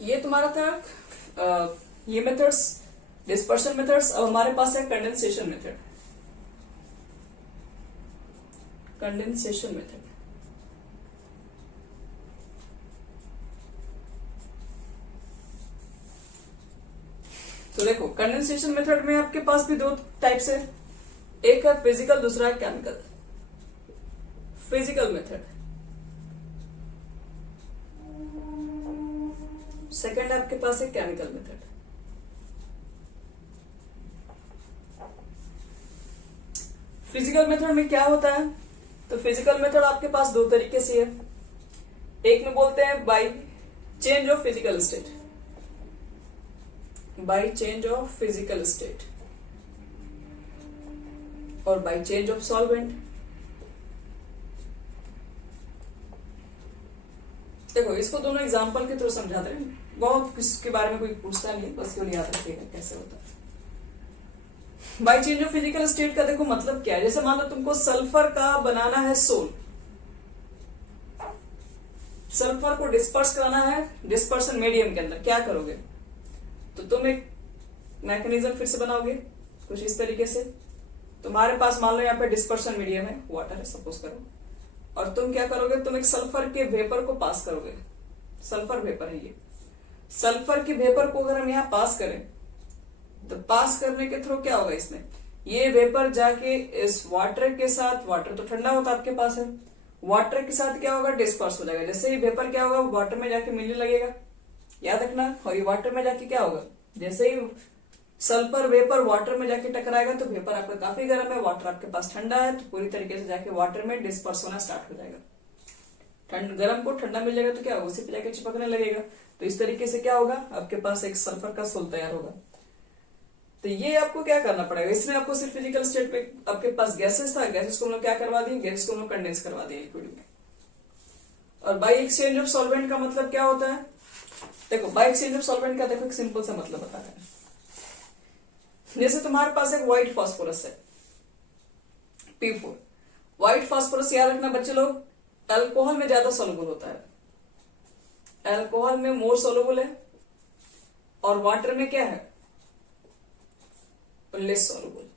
ये तुम्हारा था ये मेथड्स, डिस्पर्शन मेथड्स। अब हमारे पास है कंडेंसेशन मेथड। तो देखो, कंडेंसेशन मेथड में आपके पास भी 2 टाइप्स है, एक है फिजिकल, दूसरा है केमिकल। फिजिकल मेथड, सेकंड आपके पास है केमिकल मेथड। फिजिकल मेथड में क्या होता है? तो फिजिकल मेथड आपके पास दो तरीके से है। एक में बोलते हैं by change of physical state, by change of physical state, और बाय चेंज ऑफ सॉल्वेंट। देखो इसको दोनों एग्जांपल के थ्रू समझाते हैं, बहुत किसके बारे में कोई पूछता नहीं, बस केवल याद रखिएगा कैसे होता है। By change of physical state का देखो मतलब क्या है। जैसे मान लो तुमको सल्फर का बनाना है सोल, सल्फर को डिस्पर्स कराना है डिस्पर्सन मीडियम के अंदर, क्या करोगे? तो तुम एक मैकेनिज्म फिर से बनाओगे कुछ इस तरीके से। तुम्हारे पास मान लो यहाँ पे डिस्पर्सन मीडियम है, वाटर है सपोज करो, और तुम क्या करोगे? तुम एक सल्फर के वेपर को पास करोगे, सल्फर वेपर है ये। सल्फर के वेपर को अगर हम यहाँ पास करें तो पास करने के थ्रू क्या होगा? इसमें ये वेपर जाके इस वाटर के साथ, वाटर तो ठंडा होता आपके पास है, वाटर के साथ क्या होगा? डिस्पर्स हो जाएगा। जैसे ये वेपर क्या होगा? वाटर में जाके मिलने लगेगा, याद रखना। और ये वाटर में जाके क्या होगा? जैसे ही सल्फर वेपर वाटर में जाके टकराएगा तो वेपर आपका काफी गर्म है, वाटर आपके पास ठंडा है, तो पूरी तरीके से जाके वाटर में डिस्पर्स होना स्टार्ट हो जाएगा। गर्म को ठंडा मिल जाएगा तो क्या होगा? उसी पे जाके चिपकने लगेगा। तो इस तरीके से क्या होगा? आपके पास एक सल्फर का सोल तैयार होगा। तो ये आपको क्या करना पड़ेगा? इसमें आपको सिर्फ फिजिकल स्टेट में आपके पास गैसेस था, गैसेस को हम लोग क्या करवा दिए? गैसेस को हम लोग कंडेंस करवा दिए लिक्विड में। और बाय एक्सचेंज ऑफ सॉल्वेंट का मतलब क्या होता है? देखो बाय एक्सचेंज ऑफ सॉल्वेंट का देखो एक सिंपल सा मतलब बता रहे हैं। जैसे तुम्हारे पास एक व्हाइट फास्फोरस है P4, व्हाइट फास्फोरस याद रखना बच्चे लोग, अल्कोहल में ज्यादा सोलुबल होता है, अल्कोहल में मोर सोलुबल है, और वाटर में क्या है? Less soluble.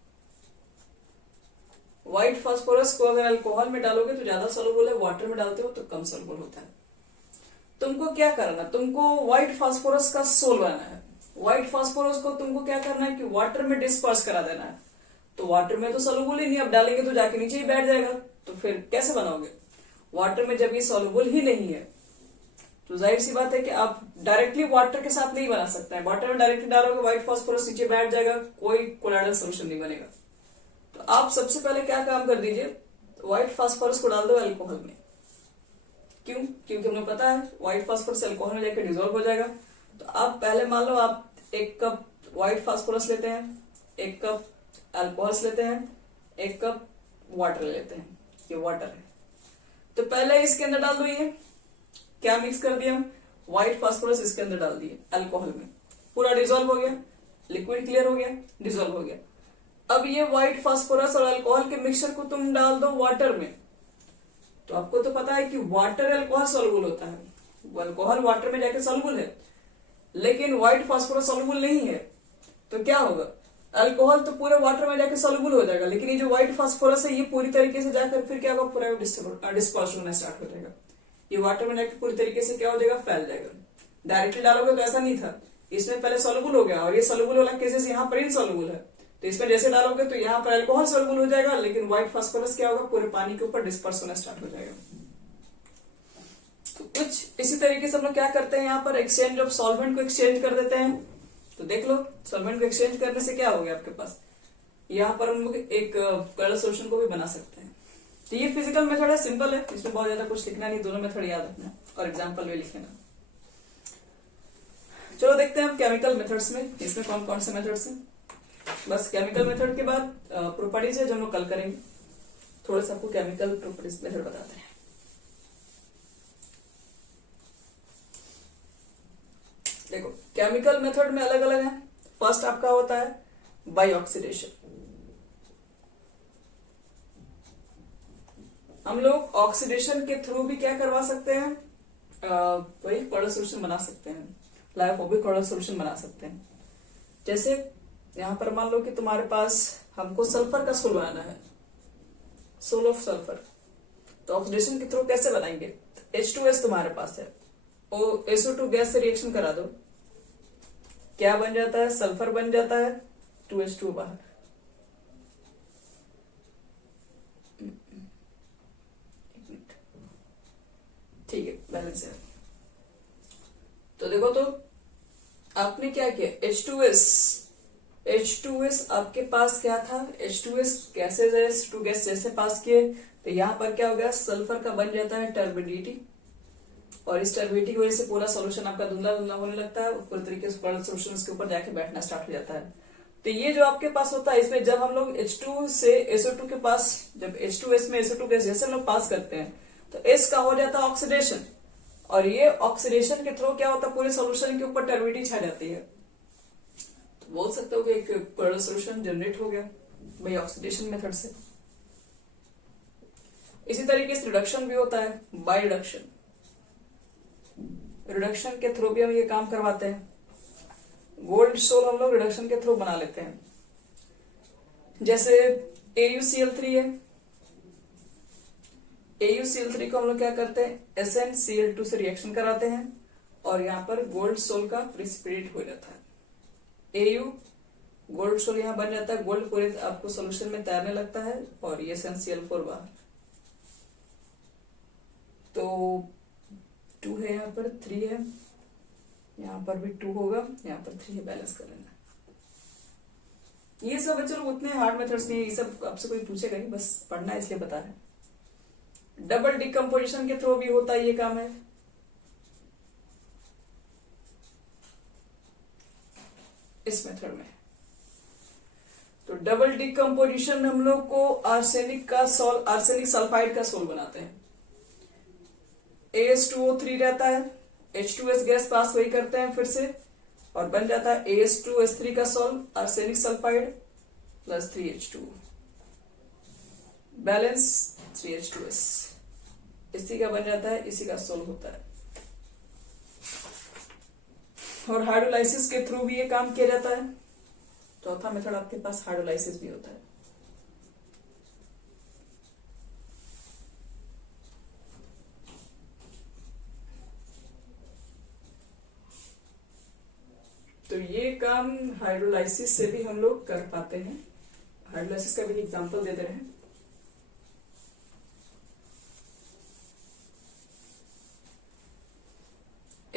व्हाइट फास्फोरस को अगर अल्कोहल में डालोगे तो ज्यादा सोलुबल है, वाटर में डालते हो तो कम सोलुबल होता है। तुमको क्या करना? तुमको व्हाइट फास्फोरस का सोल बनाना है। व्हाइट फास्फोरस को तुमको क्या करना है कि वाटर में डिस्पर्स करा देना है। तो वाटर में तो सोलुबल ही नहीं, अब डालेंगे तो जाके नीचे ही बैठ जाएगा, तो फिर कैसे बनाओगे? वाटर में जब ये सोलुबल ही नहीं है तो जाहिर सी बात है कि आप डायरेक्टली वाटर के साथ नहीं बना सकते हैं। वाटर में डायरेक्टली डालोगे व्हाइट फास्फोरस नीचे बैठ जाएगा, कोई कोलाइडल सोल्यूशन नहीं बनेगा। तो आप सबसे पहले क्या काम कर दीजिए? व्हाइट फास्फोरस को डाल दो अल्कोहल में। क्यों? क्योंकि हमें पता है व्हाइट फास्फोरस अल्कोहल में जाकर डिजोल्व हो जाएगा। तो आप पहले मान लो आप 1 कप व्हाइट फास्फोरस लेते हैं, 1 कप अल्कोहल लेते हैं, 1 कप वाटर लेते हैं, ये वाटर है। तो पहले इसके अंदर डाल दो, ये क्या मिक्स कर दिया हम? व्हाइट फास्फोरस इसके अंदर डाल दिए अल्कोहल में, पूरा डिजोल्व हो गया, लिक्विड क्लियर हो गया, डिजोल्व हो गया। अब ये व्हाइट फास्फोरस और अल्कोहल के मिक्सचर को तुम डाल दो वाटर में। तो आपको तो पता है कि वाटर अल्कोहल सोलुबल होता है, अल्कोहल वाटर में जाके सोलुबल है, लेकिन व्हाइट फास्फोरस सोलुबल नहीं है। तो क्या होगा? अल्कोहल तो पूरे वाटर में जाके सोलुबल हो जाएगा, लेकिन ये जो व्हाइट फास्फोरस है ये पूरी तरीके से जाकर फिर क्या होगा? पूरा डिस्पर्स होना स्टार्ट हो जाएगा। ये वाटर में जाकर पूरी तरीके से क्या हो जाएगा? फैल जाएगा। डायरेक्टली डालोगे तो ऐसा नहीं था, इसमें पहले सोलुबल हो गया, और ये सोलुबल वाला केसेस यहाँ पर इनसोलुबल है। तो इसमें जैसे डालोगे तो यहाँ पर अल्कोहल सोलुबल हो जाएगा, लेकिन व्हाइट फास्फोरस क्या होगा? पूरे पानी के ऊपर डिस्पर्स होना स्टार्ट हो जाएगा। तो कुछ इसी तरीके से हम लोग क्या करते हैं? यहाँ पर एक्सचेंज ऑफ सॉल्वेंट को एक्सचेंज कर देते हैं। तो देख लो सॉल्वेंट को एक्सचेंज करने से क्या हो गया आपके पास? यहाँ पर हम लोग एक कलर सोल्यूशन को भी बना सकते हैं। तो ये फिजिकल मेथड है, सिंपल है, इसमें बहुत ज्यादा कुछ लिखना नहीं, दोनों मेथड याद रखना और एग्जाम्पल भी लिख लेना। चलो देखते हैं हम केमिकल मेथड्स में, इसमें कौन कौन से मेथड्स हैं। बस केमिकल मेथड के बाद प्रॉपर्टीज है जो हम लोग कल करेंगे। थोड़ा सा आपको केमिकल प्रॉपर्टीज मेथड बताते हैं। देखो केमिकल मेथड में अलग अलग है। फर्स्ट आपका होता है बाय ऑक्सीडेशन। हम लोग ऑक्सीडेशन के थ्रू भी क्या करवा सकते हैं? वही कलर सोल्यूशन बना सकते हैं, लाइफोबिक कलर सोल्यूशन बना सकते हैं। जैसे यहां पर मान लो कि तुम्हारे पास हमको सल्फर का सोल बनाना है, सोल ऑफ सल्फर। तो ऑक्सीडेशन के थ्रू कैसे बनाएंगे? H2S तुम्हारे पास है, और SO2 गैस से रिएक्शन करा दो, क्या बन जाता है? सल्फर बन जाता है, 2H2 बाहर। ठीक है, बैलेंस है। तो देखो तो आपने क्या किया? H2S H2S आपके पास क्या था, H2S गैसेज टू गैस जैसे पास किए तो यहाँ पर क्या हो गया, सल्फर का बन जाता है टर्बिडिटी, और इस टर्बिडिटी की वजह से पूरा सोल्यूशन आपका धुंधला धुंधला होने लगता है, पूरे तरीके से पूरा सोल्यूशन के ऊपर जाके बैठना स्टार्ट हो जाता है। तो ये जो आपके पास होता है, इसमें जब हम लोग H2 से SO2 के पास, जब H2S में SO2 गैस जैसे हम लोग पास करते हैं तो S का हो जाता है ऑक्सीडेशन, और ये ऑक्सीडेशन के थ्रू क्या होता है, पूरे सोल्यूशन के ऊपर टर्बिडिटी छा जाती है। तो बोल सकते हो कि एक पूरा सोल्यूशन जनरेट हो गया भाई ऑक्सीडेशन मेथड से। इसी तरीके से रिडक्शन भी होता है, बाय रिडक्शन, रिडक्शन के थ्रू भी हम ये काम करवाते हैं। गोल्ड सोल हम लोग रिडक्शन के थ्रू बना लेते हैं, जैसे AuCl3 है, AuCl3 को हम लोग क्या करते हैं, SnCl2 से रिएक्शन कराते हैं और यहाँ पर गोल्ड सोल का प्रिसिपिटेट हो जाता है। Au गोल्ड सोल यहाँ बन जाता है, गोल्ड पूरे आपको सोल्यूशन में तैरने लगता है, और ये SnCl4 बाहर। तो 2 है, यहाँ पर 3 है, यहाँ पर भी 2 होगा, यहाँ पर 3 है, बैलेंस कर लेना। ये सब बच्चों उतने हार्ड मेथड्स नहीं, ये सब आपसे कोई पूछेगा नहीं, बस पढ़ना है इसलिए बता रहे हैं। डबल डिकम्पोजिशन के थ्रू भी होता है ये काम है। इस मेथड में तो डबल डिकम्पोजिशन हम लोग को आर्सेनिक सल्फाइड का सोल बनाते हैं। AS2O3 रहता है, H2S गैस पास वही करते हैं फिर से, और बन जाता है AS2S3 का sol, arsenic sulphide plus 3H2, balance 3H2S, इसी का बन जाता है, इसी का सोल होता है। और हाइड्रोलाइसिस के थ्रू भी ये काम किया जाता है। चौथा मेथड आपके पास हाइड्रोलाइसिस भी होता है। तो ये काम हाइड्रोलाइसिस से भी हम लोग कर पाते हैं। हाइड्रोलाइसिस का भी एग्जांपल दे दे रहे हैं।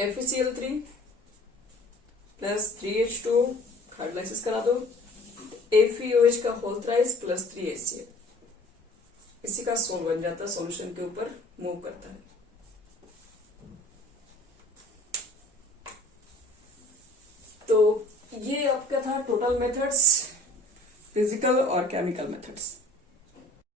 FeCl3 प्लस 3H2 हाइड्रोलाइसिस करा दो, AfOH का होल थ्राइस प्लस 3HCl, इसी का सोल बन जाता है, सॉल्यूशन के ऊपर मूव करता है। तो ये आपका था टोटल मेथड्स, फिजिकल और केमिकल मेथड्स।